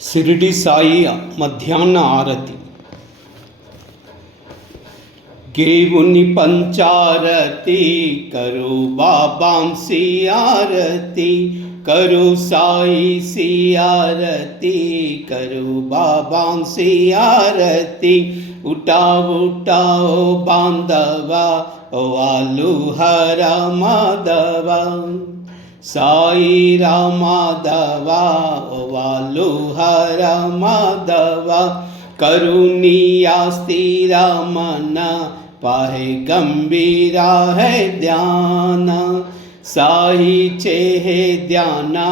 ಶಿರಡಿ ಸಾಯಿಯ ಮಧ್ಯಾಹ್ನ ಆರತಿ. गेवुनि पंचारती करो बाबांसी आरती, करो साई सी आरती, करो बाबांसी आरती। उठाओ उठाओ बांधवा ओ आलू हरा माधवा, साई रामाधवा ओ आलू हरा माधवा। करुणिया स्थिरा मना पाहे गंभीरा है ध्यान, साई चेहे ध्याना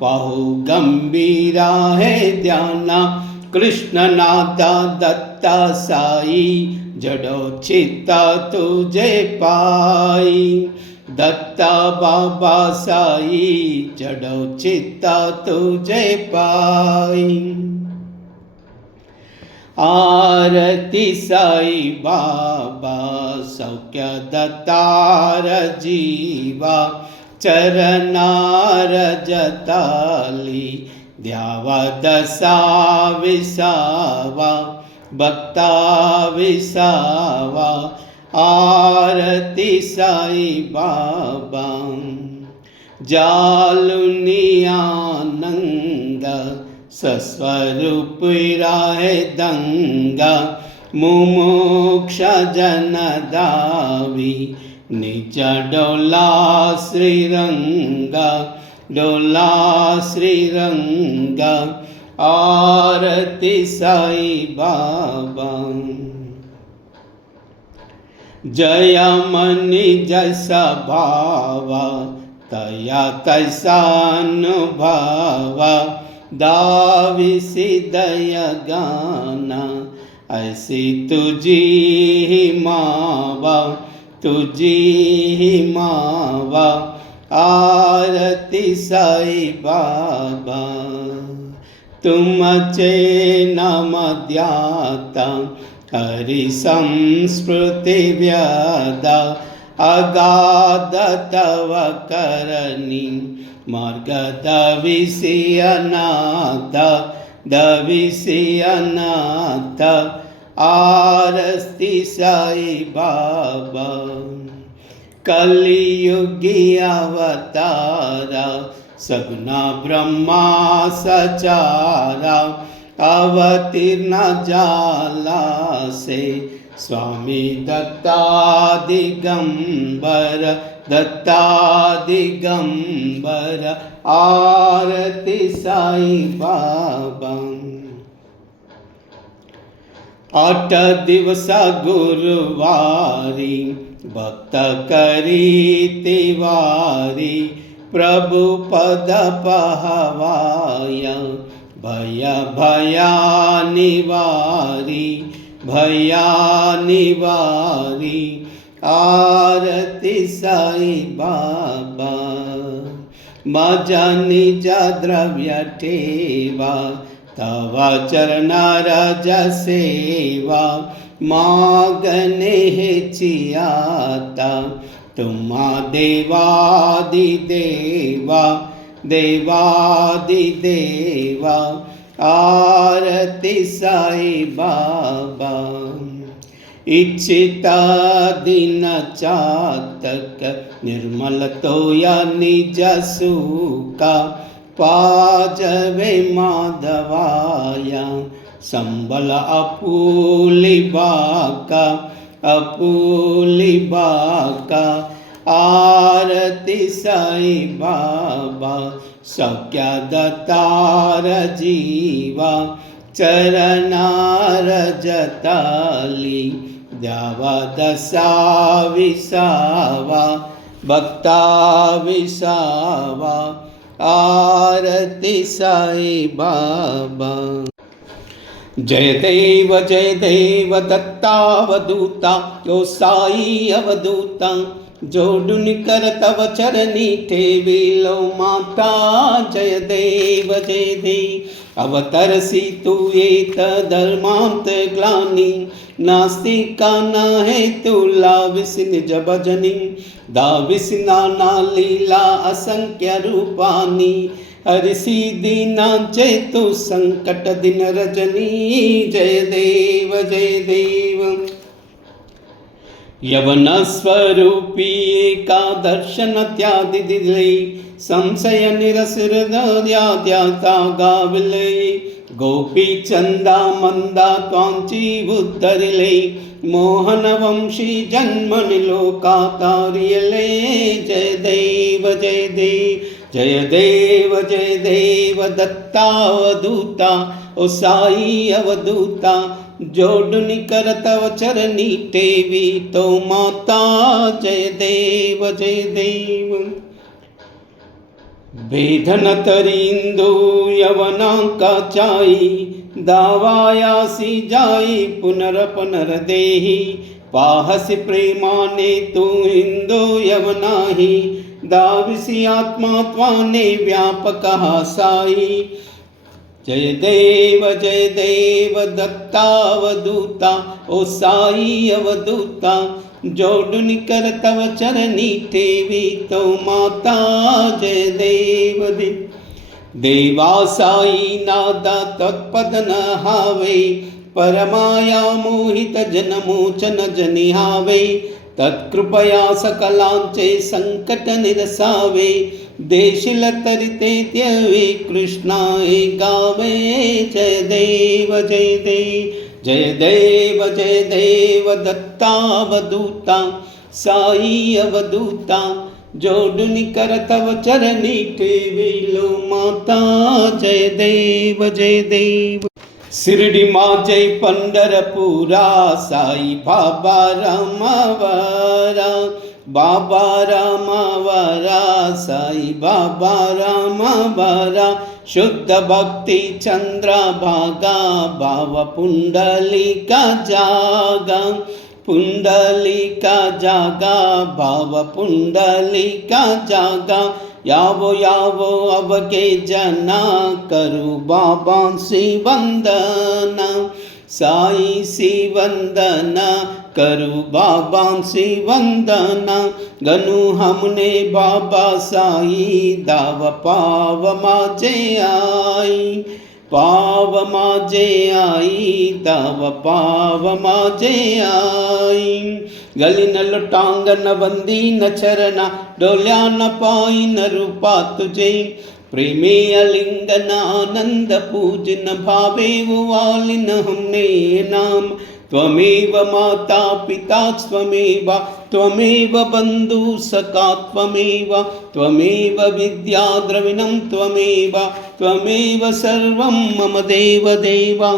पाहु गंभीरा है ध्याना। कृष्ण नादा दत्ता साई जड़ो चित्ता तुझे पाई, दत्ता बाबा साई जड़ो चित्ता तुझे पाई। आरती साई बाबा सौख्य दत्तार जीवा, चरनार जताली द्यावा दसा विसावा, भक्ता विसावा। आरती साई बाबा जालुनी आनंद सस्वरूप राहे दंगा, मुमुक्ष जन दावी निज डोला श्रीरंगा, डोला श्रीरंगा। आरती साई बाबा जय मनि जैसा भावा, तया तैसा अनुभवा। दाविसी दया गाना ऐसी तुझी ही मावा, तुझी ही मावा। आरती साई बाबा तुम चे नम ध्याता, हरि संस्कृति व्यादा। अगाध तव करणी मार्ग दविसी अनाथ, दविसी अनाथ। आरती साई बाबा कलियुगी अवतारा, सगुना ब्रह्मा सचारा। अवतीर्ण जाला से स्वामी दत्ता दिगंबर, दत्ता दिगंबर। आरती साई बाबा 8 दिवस गुरुवारी, भक्त करी तिवारी। प्रभु पद पहवाया, भय भया निवारी, भया निवारी। आरती साई बाबा मजा निज द्रव्य ठेवा, तवा चरण रज सेवा। मागने हेचियाता तुम्हा देवादि देवा, देवादि देवा। आरती साई बाबा इच्छिता दिन चातक, निर्मल तोया निज सुका। पाजवे माधवाया संबल अपूली बाका, अपूली बाका। आरती साई बाबा सौख्य दत्तार जीवा, चरनार जताली द्यावा दसा विसावा, भक्ता विसावा। आरती साई बाबा जय देव दत्तावधूता, यो साई अवधूता। जोडुन कर तव चरणी ठेविलो माता, जय देव अवतरसी तू एक धर्मांत ग्लानी। नास्तिका न है तुला विसिन जबजनी, दाविसिना ना लीला असंख्य रूपानी। हरिषि दीनांचे तु संकट दिन रजनी जय देव जय देव। यवन स्वरूपी एका दर्शन त्यादि दिले संशय निरसृदयाद्याता गाविले गोपी चंदा मंदा त्वांची उद्धरिले मोहन वंशी जन्मनि लोकातारियले जय देव जय देव जय देव जय देव दत्तावधूता ओ साई अवधूता जोडुनि कर तव चरणी टेवी तो माता जय देव जय देव। भेदन तरींदो यवनांका चाई दावायासी जाई पुनर देही पाहसि प्रेमाने तू इंदो यवनाही दाविसी आत्मा त्वाने व्यापक साई जय देव दत्तावधूता ओ साई अवधूता जोडुनि कर तव चरणी टेवी तो माता जय देव देव। देवा साई नादा तत्पद न हावे परमाया मोहित जनमोचन जनिहावे तत्कृपया सकलांचे संकट निरसावे देशिल तरिते त्यवे कृष्णाए गावे जय देव जय देव जय देव जय देव दत्तावधूता साई अवधूता जोडुनि कर तव चरणी टेविलो माता जय देव जय देव। शिरडी माँ जय पंढरपुरा साई बाबा रामावरा बाबा रामावरा साई बाबा रामावरा शुद्ध भक्ति चंद्र भागा भाव पुंडलिका जागा पुंडलिका जागा भाव पुंडलिका जागा यावो यावो अब के जना करू बाबा सी वंदना साई सी वंदना करू बाबा सी वंदना गनु हमने बाबा साई दाव पाव माजे आई पाव माजे आई दाव पाव माजे आई गली न लुटांग न बंदी न चरना डोल्या न पाई न रूपा तुझे प्रेमे अलिंगन आनंद पूजन भावे वालिन हमने नाम त्वमेव माता पिता त्वमेव बंधु सखा त्वमेव विद्या द्रविणं त्वमेव सर्वं मम देव देवा।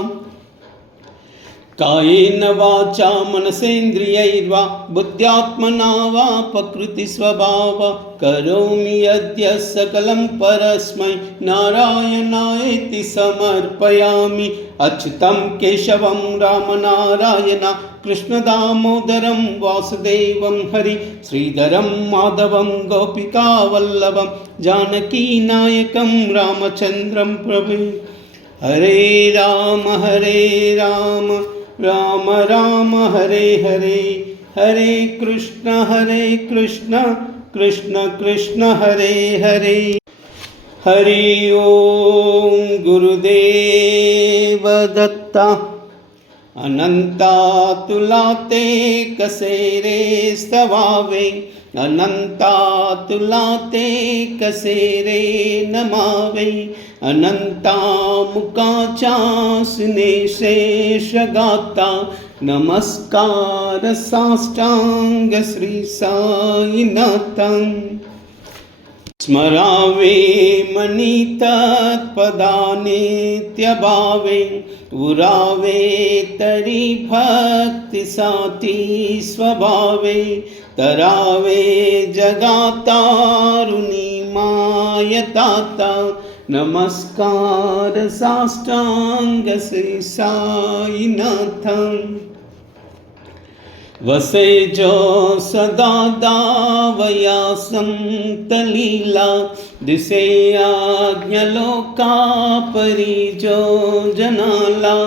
कायेन वाचा मनसेन्द्रियैर्वा बुद्ध्यात्मना वा प्रकृतिस्वभाव करोमि यद्य सकलं परस्मै नारायणायेति समर्पयामि। अच्युतं केशवं रामनारायण कृष्णदामोदरं वासुदेवं हरि श्रीधरं माधवं गोपिकावल्लभं जानकीनायकं रामचन्द्रं प्रभु। हरे राम राम राम हरे हरे हरे कृष्ण कृष्ण कृष्ण हरे हरे। हरि ओम गुरुदेव दत्ता अनंता तुलाते कसे रे स्तवावे अनंता तुलाते कसे रे नमावे अनंता मुकाचासने शेष गाता नमस्कार साष्टांग श्री साईनाथं। स्मरावे मनी तत्पदानित्यभावे उरावे तरी भक्ति साती स्वभावे तरावे जगातारुणी मायताता नमस्कार साष्टांग श्री साईनाथं। वसे जो सदा दावया संतलीला दिसे आज्ञलोका परि जो जनाला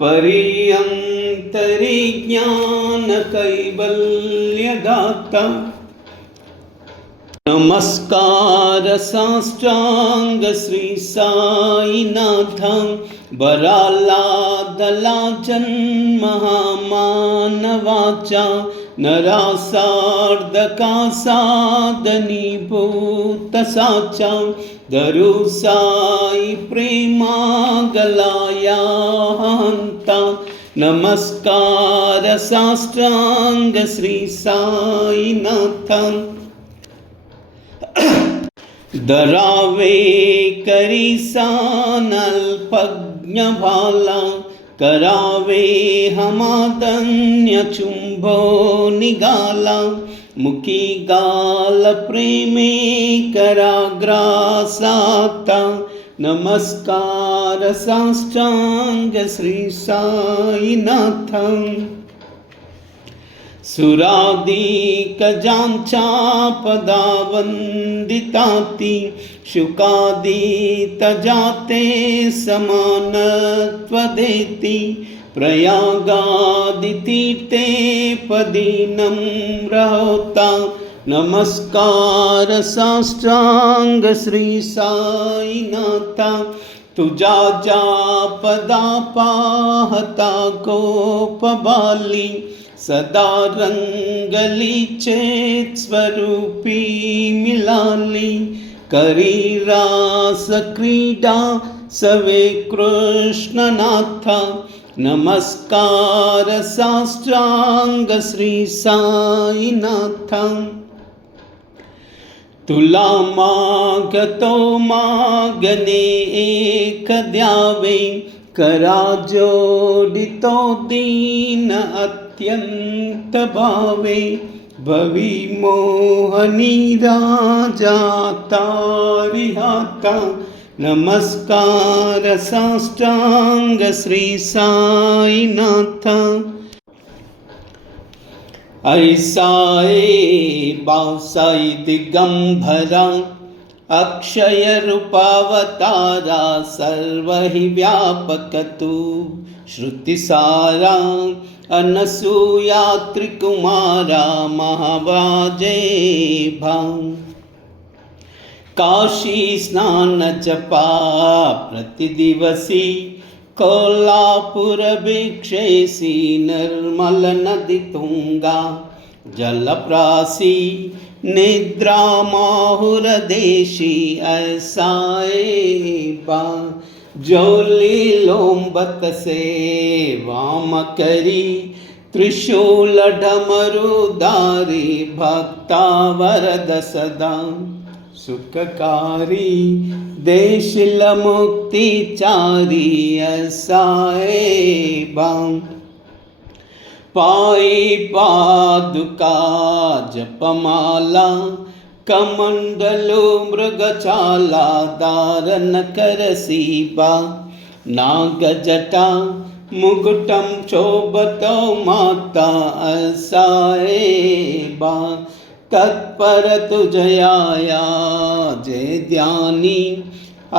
परियंतरि ज्ञान कैवल्य दाता नमस्कार साष्टांग श्री साईनाथ बराला दला जन्महामानवाचा नरासार्धका साधनीभूत साचा दरु साई प्रेमा गलाया हंता नमस्कार साष्टांग श्री साईनाथ धरावे करीसानल्पज्ञ भाला करावे हमादन्य चुंबो निगाला मुखी गाल प्रेमे कराग्रासाता नमस्कार साष्टांग श्री साईनाथ सुरादिकजांचा पदावंदिताति शुकादितजाते समानत्वदेति प्रयागादितीर्थे पदीनं रहोता नमस्कार साष्टांग श्री साईनाथ तुझा जा पदा पाहता गोपबाली सदा रंगली चेत स्वरूपी मिलाली करी रास क्रीडा सवे कृष्णनाथ नमस्कार साष्टांग श्री साईनाथ तुला मागतो मागणे एक द्यावे करा जोडितो दीन अत्यंत भावे भवी मोहनी राजा तारिहाता नमस्कार साष्टांग श्री साईनाथ ऐसाए बासाई दिगंबरा अक्षय रूपावतारा सर्व ही व्यापक तू श्रुतिसारा अनसूया त्रिकुमारा महाबाजे भां काशी स्नान जपा प्रतिदिवसी कोल्हापुर भिक्षेसी निर्मल नदी तुंगा जलप्रासी निद्रा माहुर देशी ऐसाए बा जोली लोंबत से वाम करी त्रिशूल ढमरुदारी भक्ता वरद सदा सुखकारी देशिल मुक्तिचारी ऐसाए बाम पाई पादुका जपमाला कमंडलो मृगचाला दारन करसीबा नागजटा मुकुटम शोभतो माता ऐसाए बा तत्पर तुझयाया जय ध्यानी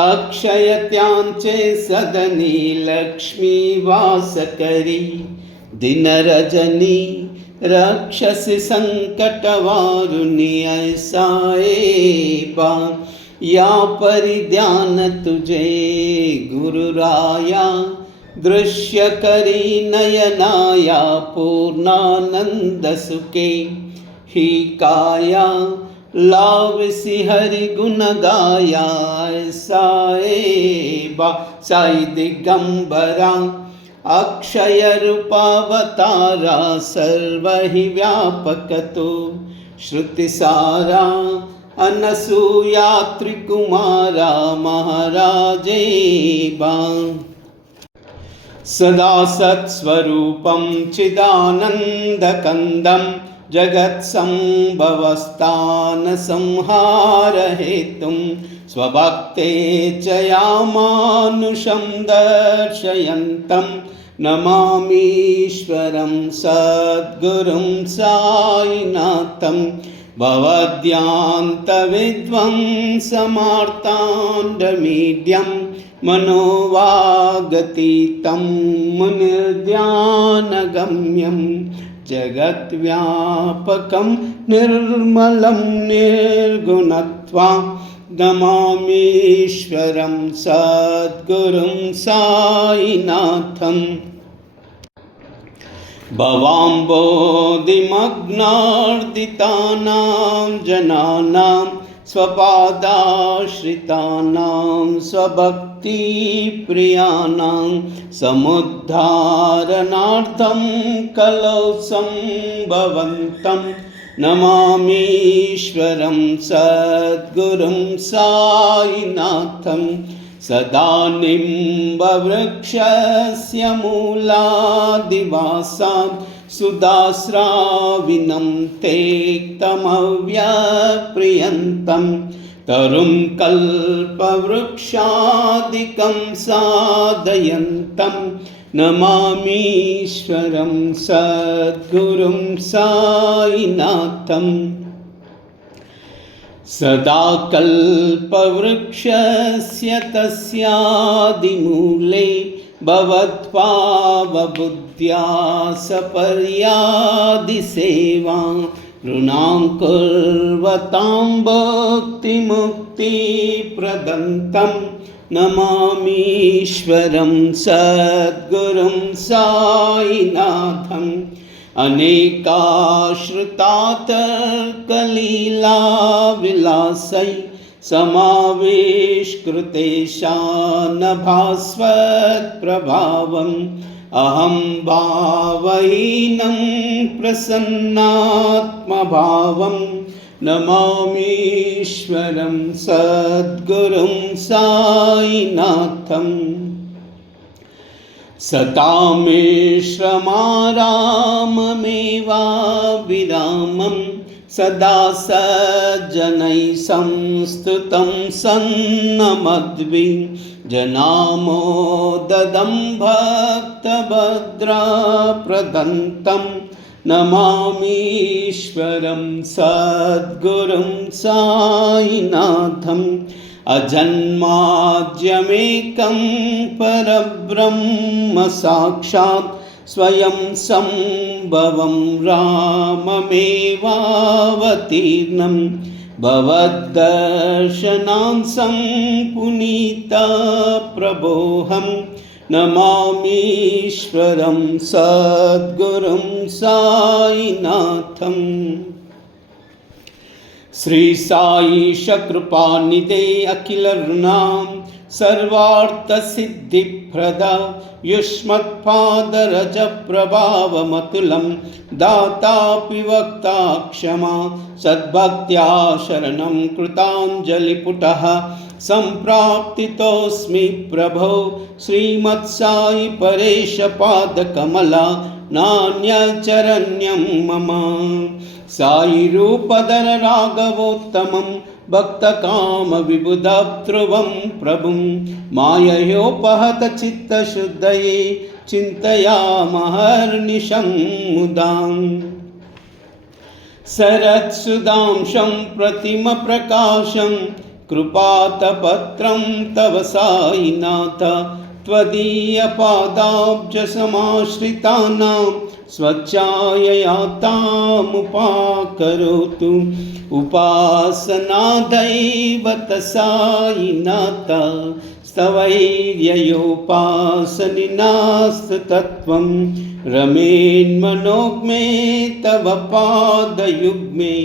अक्षय त्यांचे सदनी लक्ष्मी वास करी दिन रजनी रक्षसी संकट वारुणी ऐसाए बा या परिध्यान तुझे गुरुराया दृश्य करी नयनाया पूर्णानंद सुखे ही काया लावसी हरि गुण गाया ऐसाए बा साई दिगंबरा अक्षय रूपावतारा सर्व ही व्यापक तो श्रुतिसारा अनसूया त्रिकुमारा महाराजे बा सदा सत्स्वरूपं चिदानन्दकन्दं जगत्सम्भवस्थान संहार हेतुं स्वभक्ते च यामानुषं दर्शयन्तं नमामीश्वरं सद्गुरुं साईनाथं भवद्यान्तविध्वंसमार्ताण्डमीड्यं मनोवागतीतं मुनिर्ध्यानगम्यं जगद्व्यापकं निर्मलं निर्गुणत्वं नमामीश्वरं सद्गुरुं साईनाथम्। भवाम्बोधिमग्नार्दितानां जनानां स्वपादाश्रितानां स्वभक्तिप्रियाणां समुद्धारणार्थं कलौ सम्भवन्तं नमामीश्वरं सद्गुरुं साईनाथम्। सदा निम्बवृक्षस्य मूलादिवासात् सुधास्राविनं तेक्तमव्यप्रियन्तं तरुं कल्पवृक्षादिकं साधयन्तं नमामीश्वरं सद्गुरुं साईनाथम्। सदा कल्पवृक्षस्य तस्यादिमूले भवत्पावबुद्ध्या सपर्यादिसेवां ऋणां कुर्वतां भक्तिमुक्तिप्रदन्तं नमामीश्वरं सद्गुरुं साईनाथम्। अनेकाश्रितातर्कलीलाविलासै समाविष्कृतेशानभास्वत्प्रभावम् अहं भावहीनं प्रसन्नात्मभावं नमामीश्वरं सद्गुरुं साईनाथम्। सतामिश्रमाराममेवाविरामं सदा सज्जनैः संस्तुतं सन्नमद्भि जनामोददं भक्तभद्राप्रदन्तं नमामीश्वरं सद्गुरुं साईनाथम्। अजन्माद्यमेकं परब्रह्म साक्षात् स्वयं सम्भवं राममेवावतीर्णं भवद्दर्शनान्सं पुनीतप्रभोऽहं नमामीश्वरं सद्गुरुं साईनाथम्। श्री साईश कृपानिधे अखिलऋणां सर्वार्थसिद्धिप्रदा युष्मत्पादरजप्रभावमतुलं दातापि वक्ता क्षमा सद्भक्त्या शरणं कृताञ्जलिपुटः सम्प्राप्तितोऽस्मि प्रभो श्रीमत्साई परेशपादकमला नान्यचरण्यं मम। साई रूपधर राघवोत्तमं भक्तकामविबुधध्रुवं प्रभुं माययोपहत चित्तशुद्धये चिन्तयामहर्निशं मुदाम्। शरत्सुधांशं प्रतिमप्रकाशं कृपातपत्रं तव साईनाथ त्वदीयपादाब्जसमाश्रितानां स्वच्छाययातामुपाकरोतु उपासनादैवत साईनाथ स्तवैर्ययोपासनिनास्तत्वं रमेन्मनोग्मे तव पादयुग्मे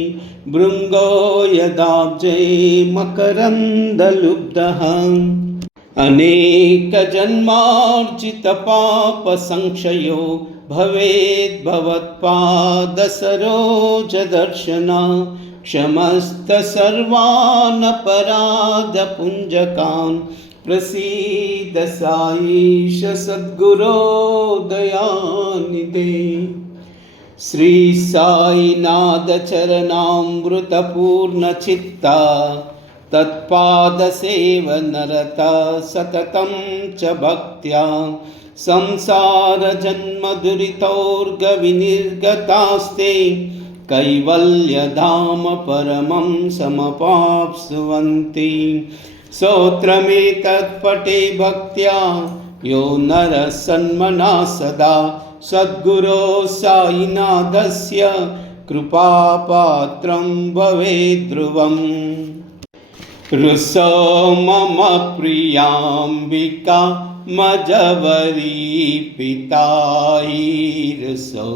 भृङ्गो यदाब्जे मकरन्दलुब्धः। अनेकजन्मार्जितपापसंक्षयो भवेद्भवत्पादसरोजदर्शना क्षमस्त सर्वान् अपराधपुञ्जकान् प्रसीद साईश सद्गुरो दयानिधे। श्री साईनाथ चरणामृतपूर्णचित्ता तत्पादसेवनरता सततं च भक्त्या संसारजन्मदुरितोर्गविनिर्गतास्ते कैवल्यधाम परमं समपाप्स्यन्ति। स्तोत्रमेतत्पठे भक्त्या यो नरः सन्मनः सदा सद्गुरो साईनाथस्य कृपापात्रं भवेद्ध्रुवम् रुसो मम प्रियाम्बिका मजवरी पितायि रुसो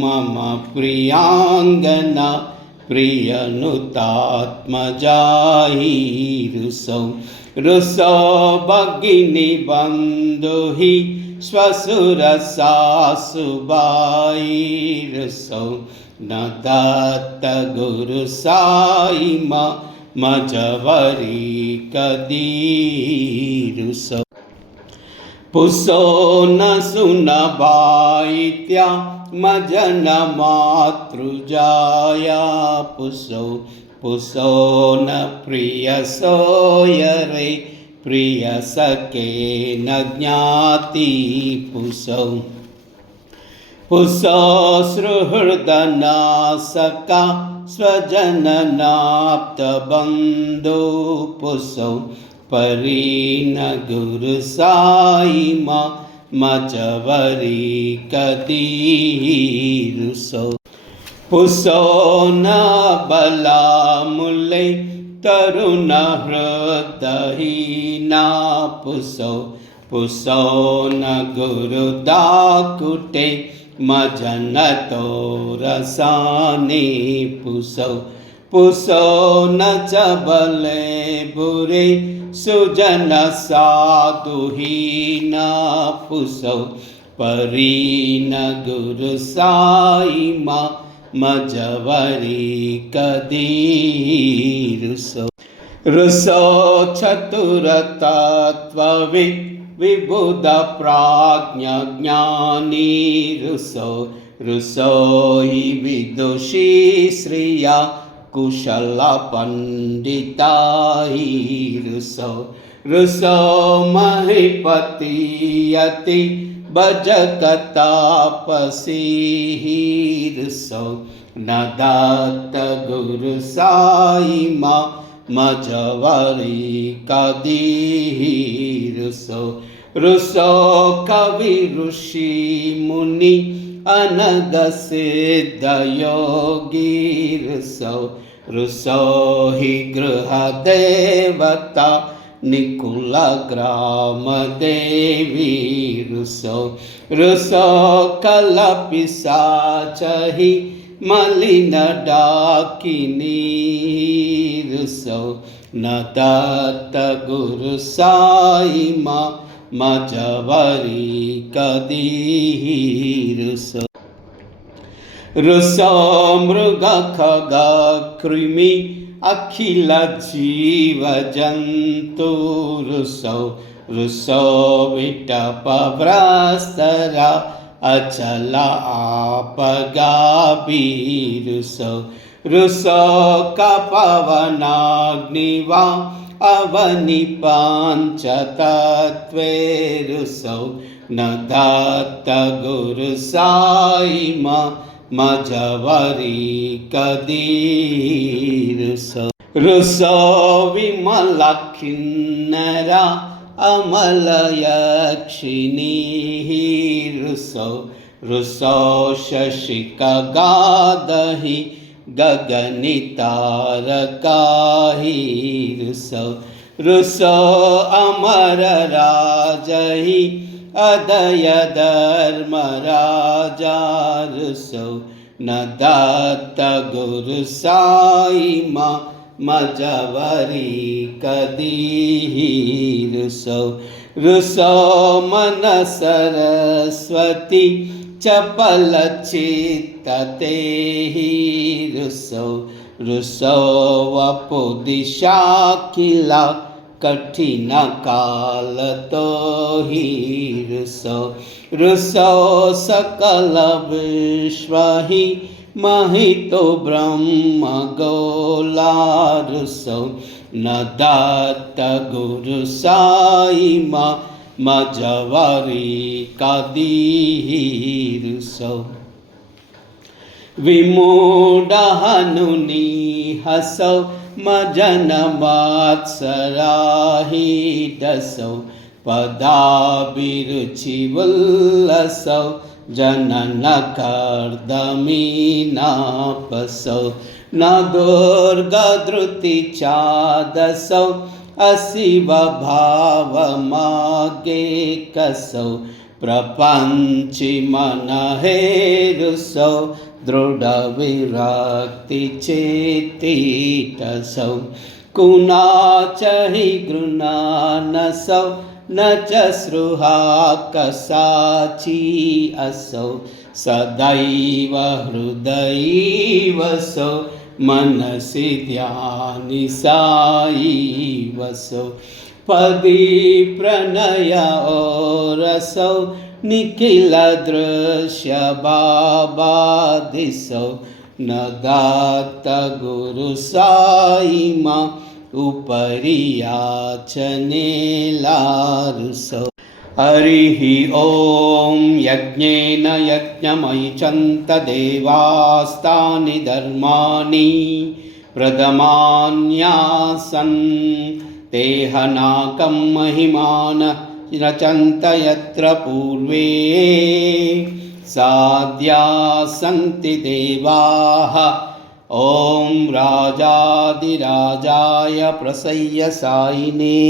मम प्रियांगना प्रियनुतात्मजायि रुसो भगिनी बन्धुहि श्वशुरसासुबायि रुसो न दत्त गुरु साई मजवरी कदी रुसो पुसो न सुनबाइत्या मजन मातृजाया पुसो न प्रिय सोयरे प्रिय सके न ज्ञाति पुसो सुहृदनासका स्वजननाप्तबन्धो पुसो परीन गुरु साई मजवरी कदी रुसो पुसो न बला मुले तरुण हृदहीना पुसो न गुरु दाकुटे मजन तो रसाने पुसो न चबले बुरे सुजन साधुहीना पुसो परीन गुरु साई मजवरी कदी रुसो चतुर तत्ववित् विबुध प्राज्ञ ज्ञानी रुसो हि विदुषी श्रिया कुशल पंडिता रुसो महीपति यति भजक तापसी रुसो न दत्त गुरु साई मजवरी कदी रुसो कवि ऋषि मुनि अनग सिद्ध योगी रुसो हि गृह देवता निकुल ग्राम देवी रुसो कल पिशाचहि मलिन डाकिनी रुसो न दत्त गुरु साई मजवरी कदी रुसो मृग खग कृमि अखिल जीव जंतु रुसो विटप भ्रस्तरा अचल आपगाबी रुसो कपवनाग्निवा अवनि पांचतत्वे रुसो न दत्त गुरु साई मजवरी कदी रुसो विमल किन्नरा अमल यक्षिणी रुसो शशिक गादहि गगनि तारकाहि रुसो अमर राजहि अदय धर्म राजा रुसो न दत्त गुरु साई मजवरी कदी रुसो मन सरस्वती चपल चित्तते रुसो वपु दिशा किला कठिन काल तो ही रुसो सकल विश्व ही महितो ब्रह्म गोला रुसो न दत्त गुरु साई मजवरी कदी विमूढ़ हनुनी हसौ मजन मात्सराही दसौ पदाभिरुचि वल्लसौ जननकर्दमीनापसौ न दुर्गधृतिचादसौ अशिवभावमागेकसौ प्रपञ्चिमनहेरुसौ दृढविरक्तिचेतीटसौ कुनाच हि गृणानसौ न च स्रुहा कसाची असौ सदैव हृदयैवसौ मनसि ध्यानि साईवसौ पदी प्रणयोरसौ निखिल दृश्य बाबादिसौ न दात गुरु साईमा उपरि याचनेलारुसौ हरिः ॐ यज्ञेन यज्ञमयिचन्त देवास्तानि धर्माणि प्रथमान्यासन् तेहनाकं महिमान रचन्त यत्र पूर्वे साध्या सन्ति देवाः ॐ राजाधिराजाय प्रसय्य सायिने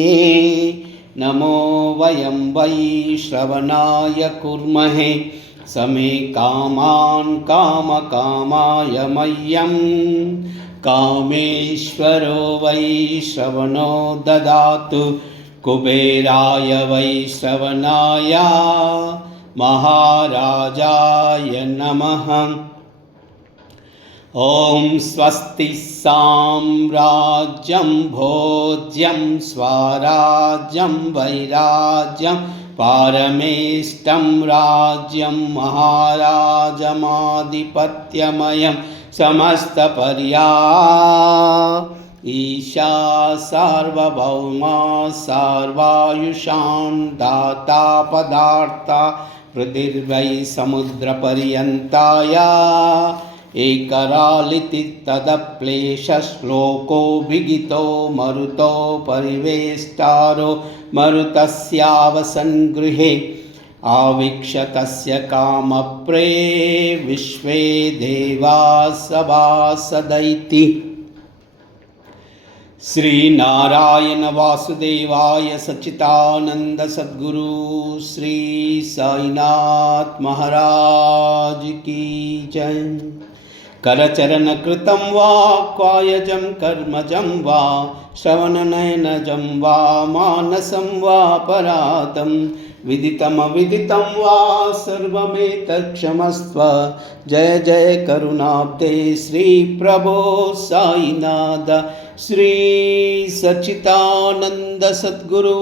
नमो वयं वै श्रवणाय कुर्महे समे कामान् कामकामाय मह्यं कामेश्वरो वै श्रवणो ददातु कुबेराय वै श्रवणाय महाराजाय नमः। ॐ स्वस्ति साम्राज्यं भोज्यं स्वराज्यं वैराज्यं पारमेष्टं राज्यं महाराजमाधिपत्यमयं समस्तपर्या ईशा सार्वभौमा सर्वायुषां दाता पदार्था पृथिर्वै समुद्रपर्यन्ताया एकरालिति तदप्लेशश्लोको विगितो मरुतो परिवेष्टारो मरुतस्यावसन्गृहे आवीक्ष्य तस्य कामप्रे विश्वे देवा सभासदैति। श्रीनारायण वासुदेवाय सच्चिदानंद सद्गुरु श्री साईनाथ महाराज की जय। करचरण कृतं वा कायजं कर्मजं वा श्रवणनयनजं वा मानसं वा परातं विदितमविदितं वा सर्वमेतत्क्षमस्व। जय जय करुणाब्दे श्री प्रभो साईनाथ श्री सच्चिदानंद सद्गुरु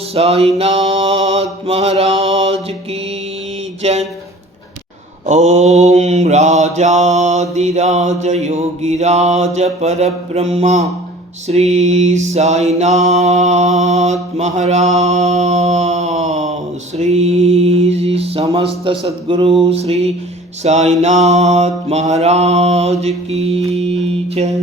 साईनाथ महाराज की जय। ओम राजाधिराज योगिराज परब्रह्मा श्री साईनाथ महाराज श्री समस्त सद्गुरु श्री साईनाथ महाराज की जय।